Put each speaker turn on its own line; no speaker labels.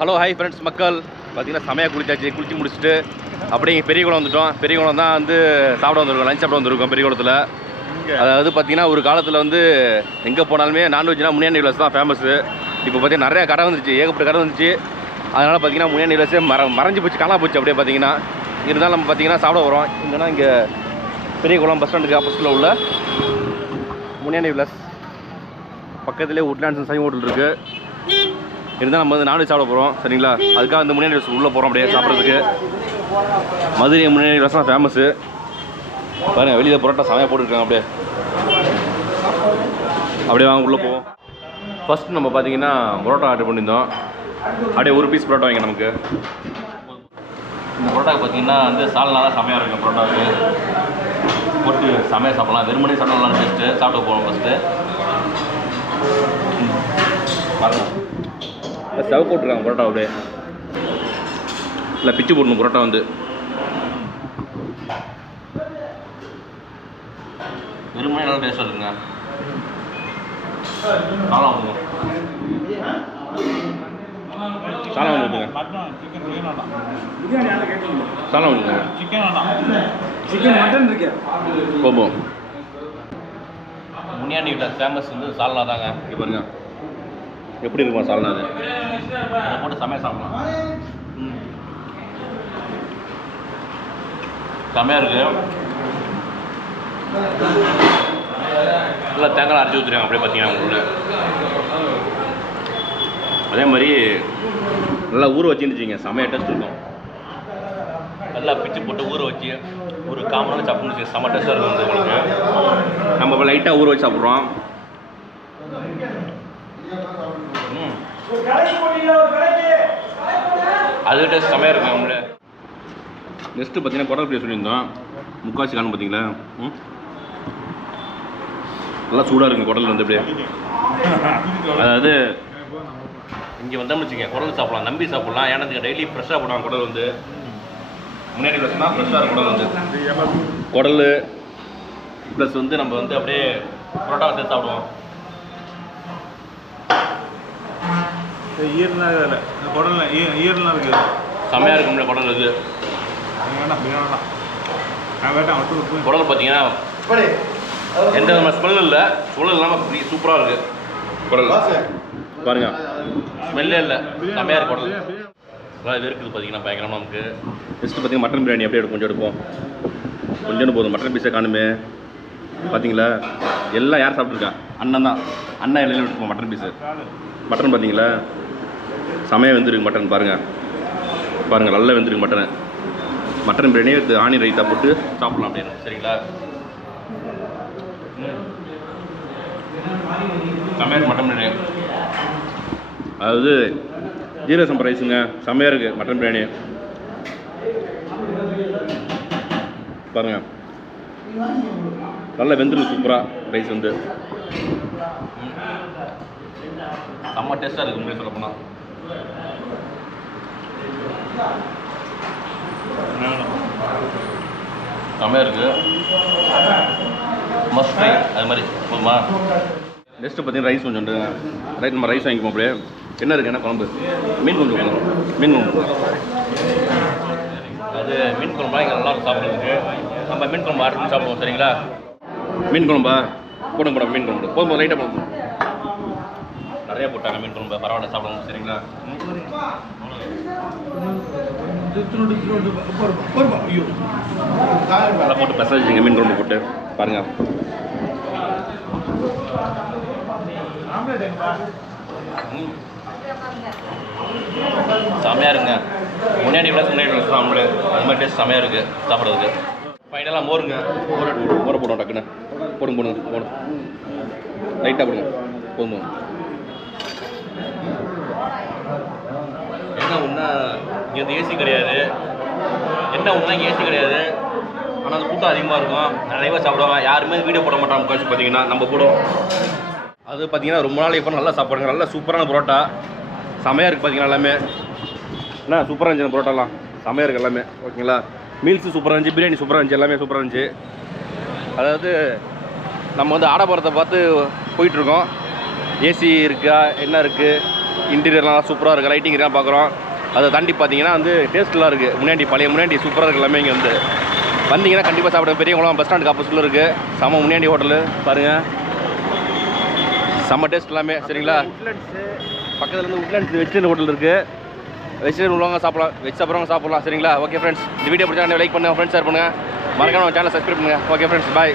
Hello hi friends மக்கள். பார்த்தீங்கன்னா செமையாக குளிச்சாச்சு. குளிச்சு முடிச்சுட்டு அப்படியே இங்கே பெரிய குளம் வந்துட்டோம். பெரிய குளம் தான் வந்து சாப்பிட வந்திருக்கோம். லஞ்ச் சாப்பிட வந்திருக்கோம் பெரிய குளத்தில் அதாவது பார்த்தீங்கன்னா ஒரு காலத்தில் வந்து எங்கே போனாலுமே நான்வெஜ்னா முனியாண்டி விலாஸ் தான் ஃபேமஸ்ஸு இப்போ பார்த்தீங்கன்னா நிறைய கடை வந்துருச்சு. ஏகப்பட்ட கடை வந்துச்சு அதனால் பார்த்தீங்கன்னா முனியாண்டி விலாஸே மற மறைஞ்சு போச்சு காணா போச்சு அப்படியே பார்த்தீங்கன்னா இருந்தாலும் நம்ம பார்த்தீங்கன்னா சாப்பிட வரோம். இங்கன்னா இங்கே பெரிய குளம் பஸ் ஸ்டாண்டுக்கு ஆப்போசிட்டில் உள்ள முனியாண்டி விலாஸ் பக்கத்துலேயே உட்லாண்ட்ஸ் சைவ ஹோட்டல் இருக்குது இருந்தால் நம்ம வந்து நான்வெஜ் சாப்பிட போகிறோம் சரிங்களா? அதுக்காக இந்த முன்னாடி விலாஸ் உள்ளே போகிறோம் அப்படியே சாப்பிட்றதுக்கு. மதுரை முன்னாடி ரசம் தான் ஃபேமஸ்ஸு பாருங்க வெளியில் புரோட்டா செமையாக போட்டுருக்காங்க அப்படியே. அப்படியே வாங்க உள்ளே போவோம். ஃபர்ஸ்ட் நம்ம பார்த்தீங்கன்னா புரோட்டா ஆர்டர் பண்ணியிருந்தோம். அப்படியே ஒரு பீஸ் புரோட்டா வாங்க நமக்கு. இந்த புரோட்டாக்கு பார்த்தீங்கன்னா வந்து சால்னா தான் செமையாக இருக்கும் புரோட்டாவுக்கு. போட்டு செமையாக சாப்பிட்லாம். வெறுமனே சாப்பிடலாம் டேஸ்ட்டு சாப்பிட போகணும் ஃபஸ்ட்டு பாருங்கள் செவ போட்டுருக்காங்க புரோட்டா அப்படியே. இல்லை பிச்சு போடணும் புரோட்டா வந்து. வெறுமனே நல்லா டேஸ்ட் இருக்குங்க. சாலம் வந்துங்க சாலம் வந்துங்க
சிக்கன் வேண்டாம்
சிக்கன் மட்டன் இருக்கு.
போவோம் முனியாண்டி வீட்டில் ஃபேமஸ் வந்து சால்னா தாங்க. இங்கே பாருங்க. எப்படி இருக்குமா சால்னா அது? அதை போட்டு செமையாக சாப்பிடலாம். செமையாக இருக்கு. நல்லா தேங்காய் அரைச்சி ஊற்றுறாங்க அப்படியே பார்த்தீங்கன்னா உள்ள அதே மாதிரி நல்லா ஊற வச்சுருந்துச்சிங்க செமையாக டேஸ்ட் இருக்கும். நல்லா பிச்சு போட்டு ஊற வச்சு ஒரு காமனாக சாப்பிட்டு செம்ம டேஸ்ட்டாக இருக்கும் வந்து உங்களுக்கு. நம்ம இப்போ லைட்டாக ஊற வச்சு சாப்பிட்றோம். அது டேஸ்ட் செம்மையாக இருக்கும் அவங்கள நெக்ஸ்ட்டு பார்த்தீங்கன்னா குடல் பிரியாணி சொல்லியிருந்தோம். முக்காசி காணும் பார்த்தீங்களா? ம்? நல்லா சூடாக இருக்குங்க குடல் வந்து அப்படியே. அதாவது இங்கே வந்தோம்னு வச்சுங்க குடல் சாப்பிடலாம் நம்பி சாப்பிடலாம். ஏன்னா டெய்லி ஃப்ரெஷ்ஷாக போடுவாங்க குடல் வந்து. முன்னாடி வருஷம்னா ஃப்ரெஷ்ஷாக இருக்கும் குடல் வந்து. குடல் ப்ளஸ் வந்து நம்ம வந்து அப்படியே புரோட்டா சேர்த்து சாப்பிடுவோம்.
ஈரலாம் இல்லை குடல்ல ஈரலாம் இருக்குது.
செம்மையாக இருக்கும்ல குடல் இது
வேண்டாம் பிரியாணி வேண்டாம் நான் வேண்டாம் மட்டும் உப்பு
குடல் பார்த்தீங்கன்னா எந்த விதமான ஸ்மெல் இல்லை. சுழல் இல்லாமல் சூப்பராக இருக்குது குடல். பாருங்க. ஸ்மெல்லே இல்லை. செம்மையாக இருக்கு குடல். நல்லா இது இருக்குது பார்த்தீங்கன்னா பயங்கரமாக நமக்கு. நெக்ஸ்ட்டு பார்த்தீங்கன்னா மட்டன் பிரியாணி அப்படியே எடுக்கும் கொஞ்சம் எடுப்போம். கொஞ்சோண்டு போதும். மட்டன் பீஸை காணுமே. பார்த்தீங்களா எல்லாம் யார் சாப்பிட்ருக்கா அண்ணன் தான். அண்ணன் இலையில எடுத்துப்போம் மட்டன் பீஸு மட்டன் பார்த்தீங்களா செமையாக வெந்திருக்கு மட்டன் பாருங்கள் பாருங்கள் நல்லா வெந்திருக்கு மட்டனை. மட்டன் பிரியாணி இது ஆனி ரைத்தா போட்டு சாப்பிடலாம் அப்படின்னு. சரிங்களா? சமையல் மட்டன் பிரியாணி. அதாவது ஜீரசம் ரைஸுங்க. செம்மையாக இருக்குது மட்டன் பிரியாணி. பாருங்க. நல்லா வெந்துருக்கு சூப்பராக ரைஸ் வந்து. செம்ம டேஸ்ட்டாக இருக்குது உண்மையை சொல்ல போனால் செம்மையாக இருக்குது மஸ்ட் அது மாதிரி போதுமா? நெக்ஸ்ட்டு பார்த்தீங்கன்னா ரைஸ் கொஞ்சம் ரைட் நம்ம ரைஸ் வாங்கிப்போம் அப்படியே. என்ன இருக்குது என்ன குழம்பு? மீன் குழம்பு வேணும். மீன் குழம்பு. அது மீன் குழம்பா? இங்கே நல்லா சாப்பிட்றதுக்கு. நம்ம மீன் குழம்பு ஆர்டர் சாப்பிடுவோம் சரிங்களா? மீன் குழம்பா? போடுங்க போட மீன் குழம்பு. போதும் லைட்டாக போதும் நிறைய போட்டாங்க. மீன் குழம்பு. பரவாயில்ல சாப்பிடுவோம் சரிங்களா? நல்லா போட்டு பெசஞ்சிங்க மீன் குழம்பு போட்டு. பாருங்க. செம்மையாக செமையாக இருங்க முன்னாடி விட முன்னாடி விட நம்மளே அது மாதிரி டேஸ்ட் செமையாக இருக்குது சாப்பிட்றதுக்கு. ஃபைனலாக மோருங்க. மோர் மோரை போடுவோம் டக்குன்னு. போடுங்க போடுங்க போடுங்க. லைட்டாக போடுங்க. போதும் போதும். என்ன ஒன்றா இங்கே வந்து ஏசி கிடையாது. என்ன ஒன்றா இங்கே ஏசி கிடையாது. ஆனால் அது கூட்டம் அதிகமாக இருக்கும். நிறைய சாப்பிடுவாங்க. யாருமே வீடியோ போட மாட்டாங்க முக்காச்சு பார்த்தீங்கன்னா. நம்ம கூட. அது பார்த்தீங்கன்னா ரொம்ப நாளைக்கு இப்போ நல்லா சாப்பிடுங்க. நல்லா சூப்பரான புரோட்டா. செமையாக இருக்குது பார்த்தீங்கன்னா எல்லாமே? என்ன சூப்பராக இருந்துச்சு பரோட்டாலாம் புரோட்டாலாம்? செமையாக இருக்குது எல்லாமே. ஓகேங்களா? மீல்ஸு சூப்பராக இருந்துச்சு பிரியாணி சூப்பராக இருந்துச்சு எல்லாமே சூப்பராக இருந்துச்சு. அதாவது நம்ம வந்து ஆடம்பரத்தை பார்த்து போயிட்டுருக்கோம் ஏசி இருக்கா என்ன இருக்குது இன்டீரியர்லாம் சூப்பராக இருக்குது லைட்டிங் எல்லாம் பார்க்குறோம் அதை தாண்டி பார்த்தீங்கன்னா வந்து டேஸ்ட்லாம் இருக்குது முன்னாடி பழைய முன்னாடி சூப்பராக இருக்குது எல்லாமே இங்கே வந்து. வந்தீங்கன்னா கண்டிப்பாக சாப்பிட பெரிய குளம் பஸ் ஸ்டாண்டுக்கு ஆப்போசிட்டில் இருக்குது செம்ம முன்னாடி ஹோட்டலு பாருங்கள் செம்ம டேஸ்ட் எல்லாமே. சரிங்களா? பக்கத்தில் இருந்து உட்லாண்ட்ஸ் வெஜிடேரியன் ஹோட்டல் இருக்குது வெஜிடேரியன் உள்ளவங்க சாப்பிடலாம். வெஜ் சாப்பிட்றவங்க சாப்பிடலாம். சரிங்களா? ஓகே ஃப்ரெண்ட்ஸ் இந்த வீடியோ பிடிச்சா லைக் பண்ணுங்கள் ஃப்ரெண்ட்ஸ் ஷேர் பண்ணுங்கள் மறக்காம சேனலை சப்ஸ்கிரைப் பண்ணுங்கள் ஓகே ஃப்ரெண்ட்ஸ் பாய்